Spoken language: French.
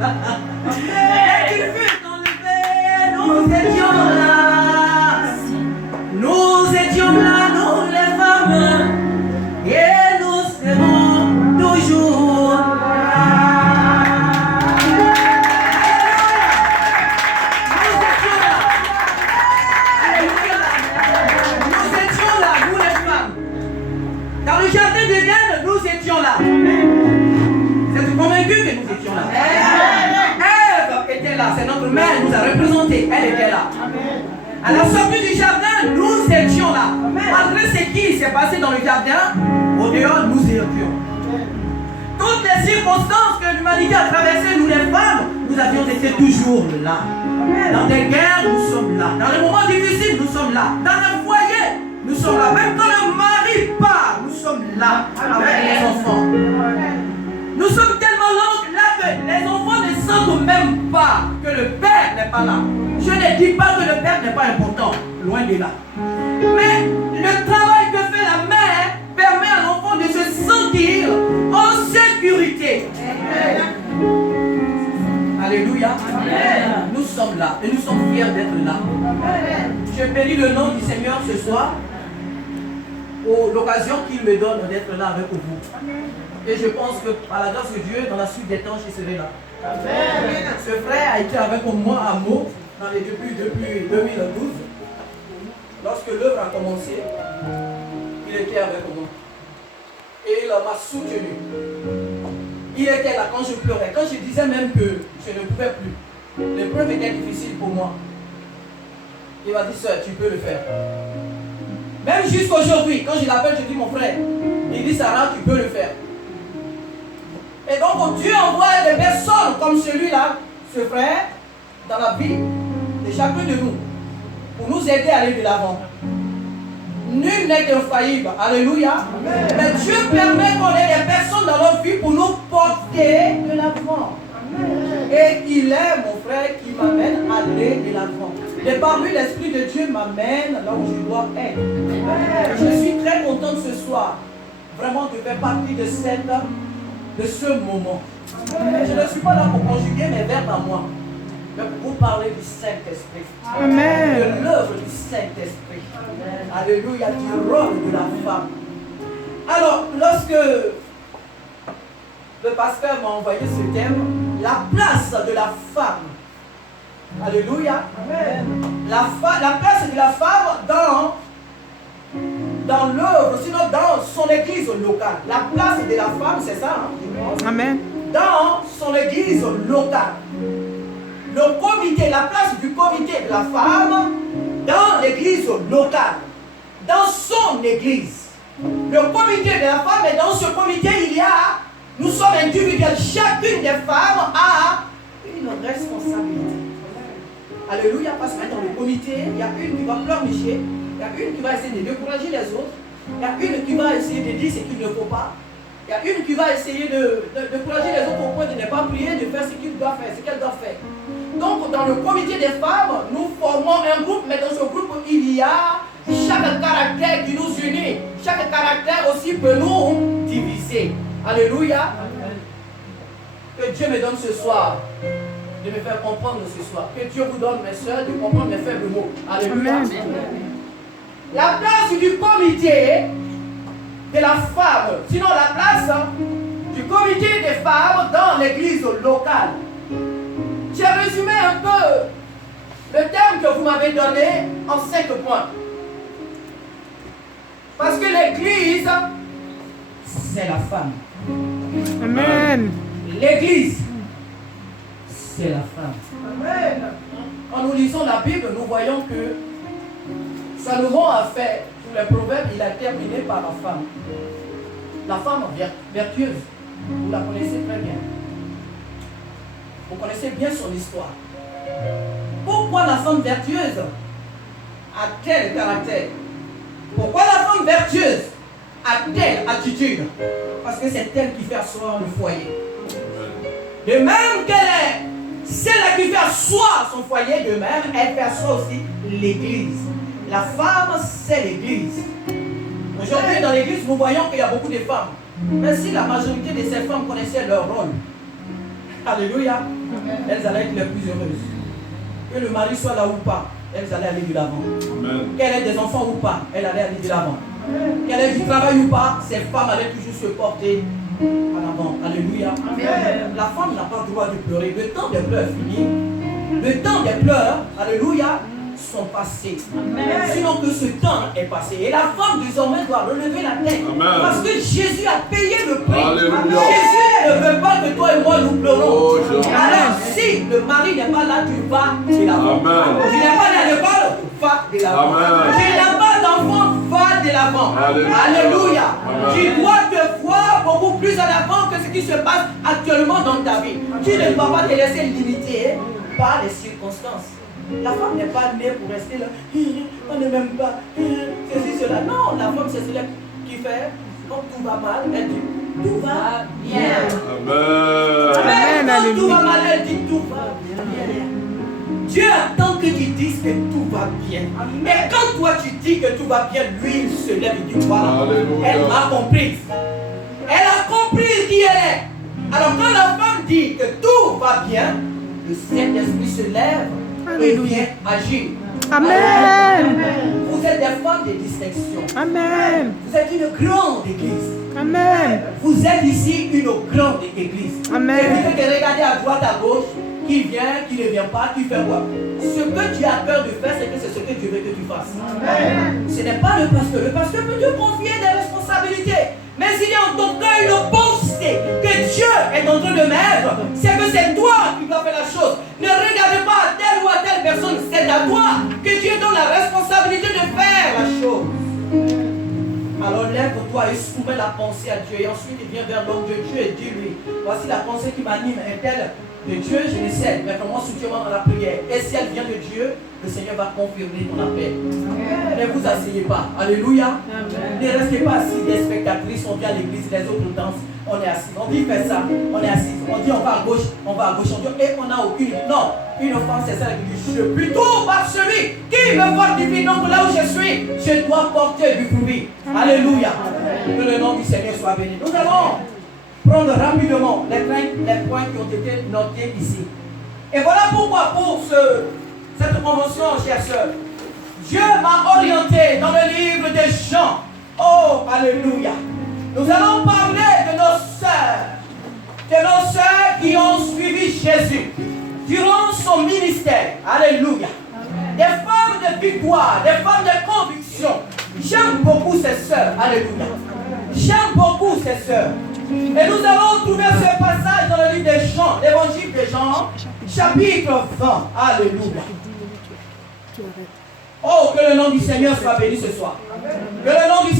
Et qu'il fut enlevé, nous étions là. Nous étions là, nous les femmes. Et nous serons toujours là. Nous étions là, nous les femmes. Dans le jardin d'Éden, nous étions là. Vous êtes convaincus que nous étions là? Ève était là, c'est notre mère, nous a représenté, elle était là. À la sortie du jardin, nous étions là. Malgré ce qui s'est passé dans le jardin, au dehors, nous étions. Toutes les circonstances que l'humanité a traversées, nous les femmes, nous avions été toujours là. Dans des guerres, nous sommes là. Dans les moments difficiles, nous sommes là. Dans le foyer, nous sommes là. Même quand le mari part, nous sommes là avec les enfants. Nous sommes tellement là que les enfants ne sentent même pas que le père n'est pas là. Je ne dis pas que le père n'est pas important, loin de là. Mais le travail que fait la mère permet à l'enfant de se sentir en sécurité. Alléluia. Amen. Nous sommes là et nous sommes fiers d'être là. Je bénis le nom du Seigneur ce soir pour l'occasion qu'il me donne d'être là avec vous. Et je pense que par la grâce de Dieu, dans la suite des temps, je serai là. Amen. Ce frère a été avec moi à Meaux depuis 2012. Lorsque l'œuvre a commencé, il était avec moi. Et il m'a soutenu. Il était là quand je pleurais, quand je disais même que je ne pouvais plus. L'épreuve était difficile pour moi. Il m'a dit, sœur, tu peux le faire. Même jusqu'aujourd'hui, quand je l'appelle, je dis, mon frère, il dit, Sarah, tu peux le faire. Et donc, Dieu envoie des personnes comme celui-là, ce frère, dans la vie de chacun de nous, pour nous aider à aller de l'avant. Nul n'est infaillible. Alléluia. Amen. Mais Dieu permet qu'on ait des personnes dans notre vie pour nous porter de l'avant. Et il est mon frère qui m'amène à aller de l'avant. Et par lui, l'Esprit de Dieu m'amène là où je dois être. Je suis très content ce soir, vraiment de faire partie de ce moment. Je ne suis pas là pour conjuguer mes verbes à moi, mais pour vous parler du Saint-Esprit. De l'œuvre du Saint-Esprit. Alléluia, du rôle de la femme. Alors, lorsque le pasteur m'a envoyé ce thème, la place de la femme. Alléluia. Amen. La place de la femme dans l'œuvre, sinon dans son église locale. La place de la femme, c'est ça, hein, je pense. Amen. Dans son église locale. Le comité, la place du comité de la femme dans l'église locale. Dans son église. Le comité de la femme, et dans ce comité, nous sommes individuels. Chacune des femmes a une responsabilité. Alléluia, parce que dans le comité, il y a une qui va pleurnicher, il y a une qui va essayer de décourager les autres, il y a une qui va essayer de dire ce qu'il ne faut pas, il y a une qui va essayer de décourager les autres au point de ne pas prier, de faire ce qu'il doit faire, ce qu'elle doit faire. Donc, dans le comité des femmes, nous formons un groupe, mais dans ce groupe, il y a chaque caractère qui nous unit. Chaque caractère aussi peut nous diviser. Alléluia. Que Dieu me donne ce soir de me faire comprendre ce soir. Que Dieu vous donne, mes soeurs, de comprendre mes faibles mots. Alléluia. Amen. La place du comité de la femme, sinon la place du comité des femmes dans l'église locale. J'ai résumé un peu le thème que vous m'avez donné en 5 points. Parce que l'église, c'est la femme. Amen. L'église, c'est la femme. Amen. Quand nous lisons la Bible, nous voyons que Salomon a fait, tous les proverbes, il a terminé par la femme. La femme vertueuse, vous la connaissez très bien. Vous connaissez bien son histoire. Pourquoi la femme vertueuse a tel caractère? Pourquoi la femme vertueuse a telle attitude? Parce que c'est elle qui fait asseoir le foyer. De même qu'elle est celle qui fait asseoir son foyer, de même, elle fait asseoir aussi l'église. La femme, c'est l'église. Aujourd'hui, dans l'église, nous voyons qu'il y a beaucoup de femmes. Mais si la majorité de ces femmes connaissaient leur rôle, Alléluia. Elles allaient être les plus heureuses. Que le mari soit là ou pas, elles allaient aller de l'avant. Qu'elle ait des enfants ou pas, elle allait aller de l'avant. Qu'elle ait du travail ou pas, ces femmes allaient toujours se porter en avant. Alléluia. La femme n'a pas le droit de pleurer. Le temps des pleurs est fini. Le temps des pleurs, alléluia, sont passés. Sinon que ce temps est passé. Et la femme désormais doit relever la tête. Parce que Jésus a payé le prix. Jésus ne veut pas que toi et moi nous pleurons. Alors si le mari n'est pas là, tu vas de l'avant. Tu n'es pas à l'école, va de l'avant. Tu n'as pas d'enfant, va de l'avant. Alléluia. Tu dois te voir beaucoup plus en avant que ce qui se passe actuellement dans ta vie. Tu ne dois pas te laisser limiter par les circonstances. La femme n'est pas née pour rester là. On ne m'aime pas. Ceci, cela. Non, la femme, c'est celle qui fait. Quand tout va mal, elle dit tout va bien. Amen. Quand tout va mal, elle dit tout va bien. Dieu attend que tu dises que tout va bien. Et quand toi tu dis que tout va bien, lui il se lève et dit voilà. Elle m'a compris. Elle a compris qui elle est. Alors quand la femme dit que tout va bien, le Saint-Esprit se lève. Et vient agir. Amen. Vous êtes des femmes de distinction. Amen. Vous êtes une grande église. Amen. Vous êtes ici une grande église. Amen. Et vous regardez à droite, à gauche, qui vient, qui ne vient pas, qui fait quoi. Ce que tu as peur de faire, c'est ce que Dieu veut que tu fasses. Amen. Ce n'est pas le pasteur. Le pasteur peut te confier des responsabilités. Mais il y a en ton cœur une pensée que Dieu est en train de mettre. C'est que c'est toi qui dois faire la chose. Ne regarde pas à telle ou à telle personne. C'est à toi que Dieu donne la responsabilité de faire la chose. Alors lève-toi et soumets la pensée à Dieu. Et ensuite il vient vers l'homme de Dieu et dis-lui, voici la pensée qui m'anime. Est-elle de Dieu? Je le sais. Mais comment soutiens-moi dans la prière? Et si elle vient de Dieu, le Seigneur va confirmer ton appel. Ne vous asseyez pas. Alléluia. Amen. Ne restez pas assis. Les spectatrices, on vient à l'église, les autres dansent. On est assis. On dit fais ça. On est assis. On dit on va à gauche. On va à gauche. On dit, et on n'a aucune. Non. Une femme, c'est celle qui dit je plutôt par celui qui me fortifie. Donc là où je suis, je dois porter du fruit. Alléluia. Que le nom du Seigneur soit béni. Nous allons prendre rapidement les points qui ont été notés ici. Et voilà pourquoi pour cette convention, chers sœurs, Dieu m'a orienté dans le livre de Jean. Oh, alléluia. Nous allons parler de nos sœurs qui ont suivi Jésus durant son ministère. Alléluia. Des femmes de victoire, des femmes de conviction. J'aime beaucoup ces sœurs. Alléluia. J'aime beaucoup ces sœurs. Et nous allons trouver ce passage dans le livre de Jean, l'évangile de Jean, chapitre 20. Alléluia. Oh, que le nom du Seigneur soit béni ce soir. Que le nom du Seigneur